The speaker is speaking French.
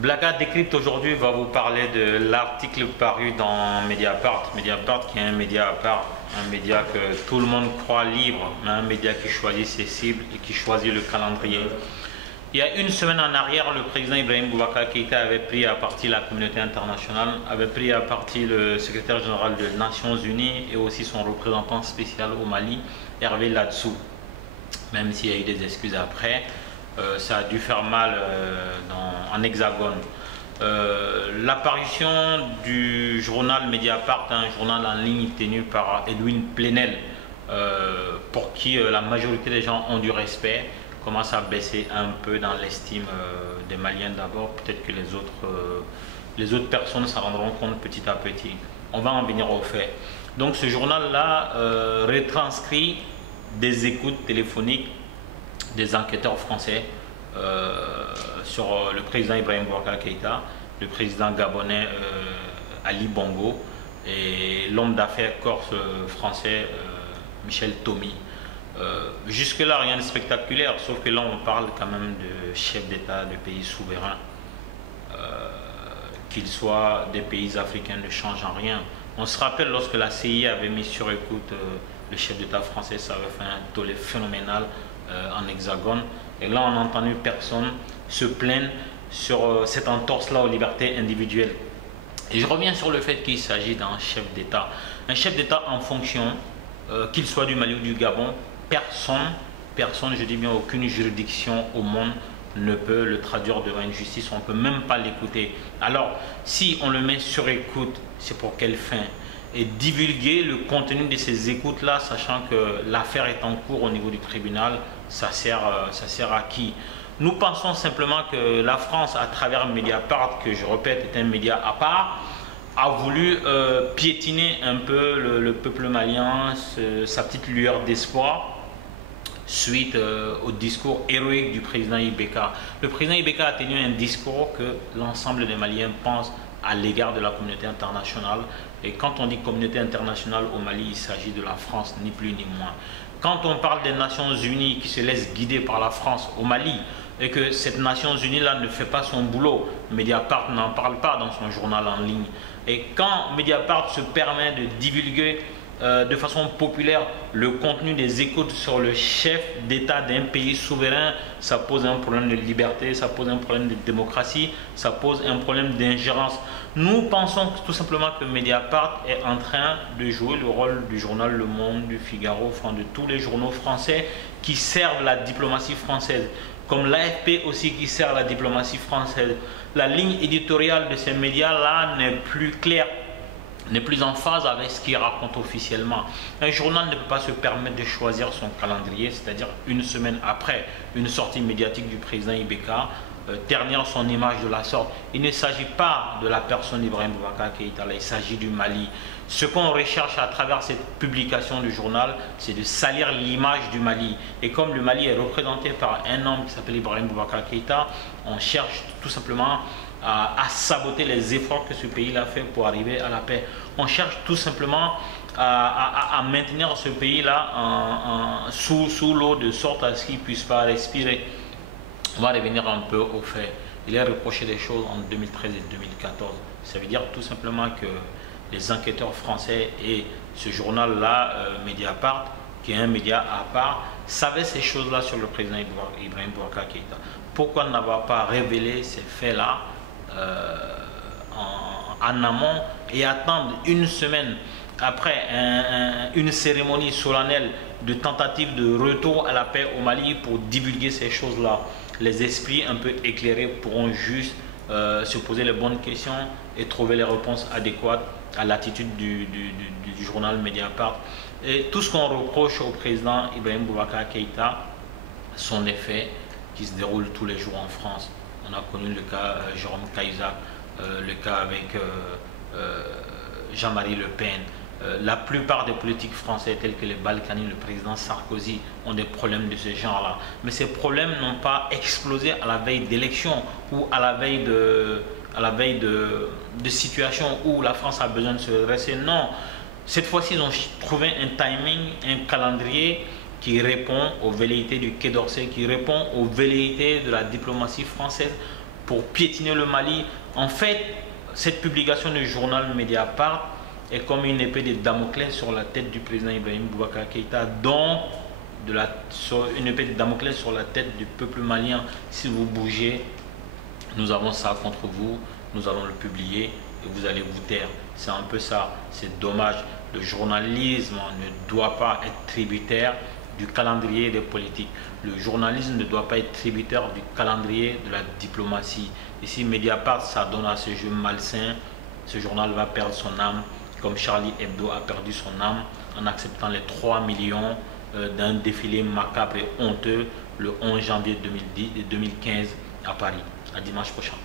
Blacka Décrypte aujourd'hui va vous parler de l'article paru dans Mediapart. Mediapart qui est un média à part, un média que tout le monde croit libre, mais un média qui choisit ses cibles et qui choisit le calendrier. Il y a une semaine en arrière, le président Ibrahim Boubacar Keïta avait pris à partie la communauté internationale, avait pris à partie le secrétaire général des Nations Unies et aussi son représentant spécial au Mali, Hervé Ladsou. Même s'il y a eu des excuses après, ça a dû faire mal en Hexagone. L'apparition du journal Mediapart, un journal en ligne tenu par Edwin Plenel, pour qui la majorité des gens ont du respect, commence à baisser un peu dans l'estime des Maliens d'abord. Peut-être que les autres personnes s'en rendront compte petit à petit. On va en venir aux faits. Donc ce journal-là retranscrit des écoutes téléphoniques des enquêteurs français sur le président Ibrahim Boubacar Keïta, le président gabonais Ali Bongo et l'homme d'affaires corse français Michel Tomi. Jusque-là, rien de spectaculaire, sauf que là, on parle quand même de chefs d'État de pays souverains. Qu'ils soient des pays africains ne change en rien. On se rappelle lorsque la CIA avait mis sur écoute le chef d'État français, ça avait fait un tollé phénoménal en Hexagone. Et là, on n'a entendu personne se plaindre sur cette entorse-là aux libertés individuelles. Et je reviens sur le fait qu'il s'agit d'un chef d'État. Un chef d'État en fonction, qu'il soit du Mali ou du Gabon, personne, je dis bien aucune juridiction au monde ne peut le traduire devant une justice, on ne peut même pas l'écouter. Alors, si on le met sur écoute, c'est pour quelle fin? Et divulguer le contenu de ces écoutes-là, sachant que l'affaire est en cours au niveau du tribunal, ça sert à qui? Nous pensons simplement que la France, à travers Mediapart, que je répète est un média à part, a voulu piétiner un peu le peuple malien, sa petite lueur d'espoir, suite au discours héroïque du président Ibeka. Le président Ibeka a tenu un discours que l'ensemble des Maliens pensent à l'égard de la communauté internationale. Et quand on dit communauté internationale au Mali, il s'agit de la France, ni plus ni moins. Quand on parle des Nations Unies qui se laissent guider par la France au Mali, et que cette Nations Unies-là ne fait pas son boulot, Mediapart n'en parle pas dans son journal en ligne. Et quand Mediapart se permet de divulguer de façon populaire le contenu des écoutes sur le chef d'État d'un pays souverain, ça pose un problème de liberté, ça pose un problème de démocratie, ça pose un problème d'ingérence. Nous pensons tout simplement que Mediapart est en train de jouer le rôle du journal Le Monde, du Figaro, enfin de tous les journaux français qui servent la diplomatie française, comme l'AFP aussi qui sert la diplomatie française. La ligne éditoriale de ces médias-là n'est plus claire, n'est plus en phase avec ce qu'il raconte officiellement. Un journal ne peut pas se permettre de choisir son calendrier, c'est-à-dire une semaine après une sortie médiatique du président Ibeka, ternir son image de la sorte. Il ne s'agit pas de la personne d'Ibrahim Boubacar Keïta, il s'agit du Mali. Ce qu'on recherche à travers cette publication du journal, c'est de salir l'image du Mali. Et comme le Mali est représenté par un homme qui s'appelle Ibrahim Boubacar Keïta, on cherche tout simplement à saboter les efforts que ce pays-là fait pour arriver à la paix. On cherche tout simplement à maintenir ce pays-là sous l'eau de sorte à ce qu'il ne puisse pas respirer. On va revenir un peu au fait. Il est reproché des choses en 2013 et 2014. Ça veut dire tout simplement que les enquêteurs français et ce journal-là, Mediapart, qui est un média à part, savaient ces choses-là sur le président Ibrahim Boubacar Keïta. Pourquoi n'avoir pas révélé ces faits-là en amont et attendre une semaine après une cérémonie solennelle de tentative de retour à la paix au Mali pour divulguer ces choses-là? Les esprits un peu éclairés pourront juste se poser les bonnes questions et trouver les réponses adéquates à l'attitude du journal Mediapart. Et tout ce qu'on reproche au président Ibrahim Boubacar Keïta sont des faits qui se déroulent tous les jours en France. On a connu le cas Jérôme Cahuzac, le cas avec Jean-Marie Le Pen. La plupart des politiques français tels que les Balkany, le président Sarkozy, ont des problèmes de ce genre-là. Mais ces problèmes n'ont pas explosé à la veille d'élections ou à la veille de situations où la France a besoin de se redresser. Non, cette fois-ci, ils ont trouvé un timing, un calendrier qui répond aux velléités du Quai d'Orsay, qui répond aux velléités de la diplomatie française pour piétiner le Mali. En fait, cette publication du journal Mediapart est comme une épée de Damoclès sur la tête du président Ibrahim Boubacar Keïta, donc une épée de Damoclès sur la tête du peuple malien. Si vous bougez, nous avons ça contre vous, nous allons le publier et vous allez vous taire. C'est un peu ça, c'est dommage. Le journalisme ne doit pas être tributaire du calendrier des politiques. Le journalisme ne doit pas être tributaire du calendrier de la diplomatie. Ici, Mediapart, ça donne à ce jeu malsain. Ce journal va perdre son âme, comme Charlie Hebdo a perdu son âme en acceptant les 3 millions d'un défilé macabre et honteux le 11 janvier 2015 à Paris. À dimanche prochain.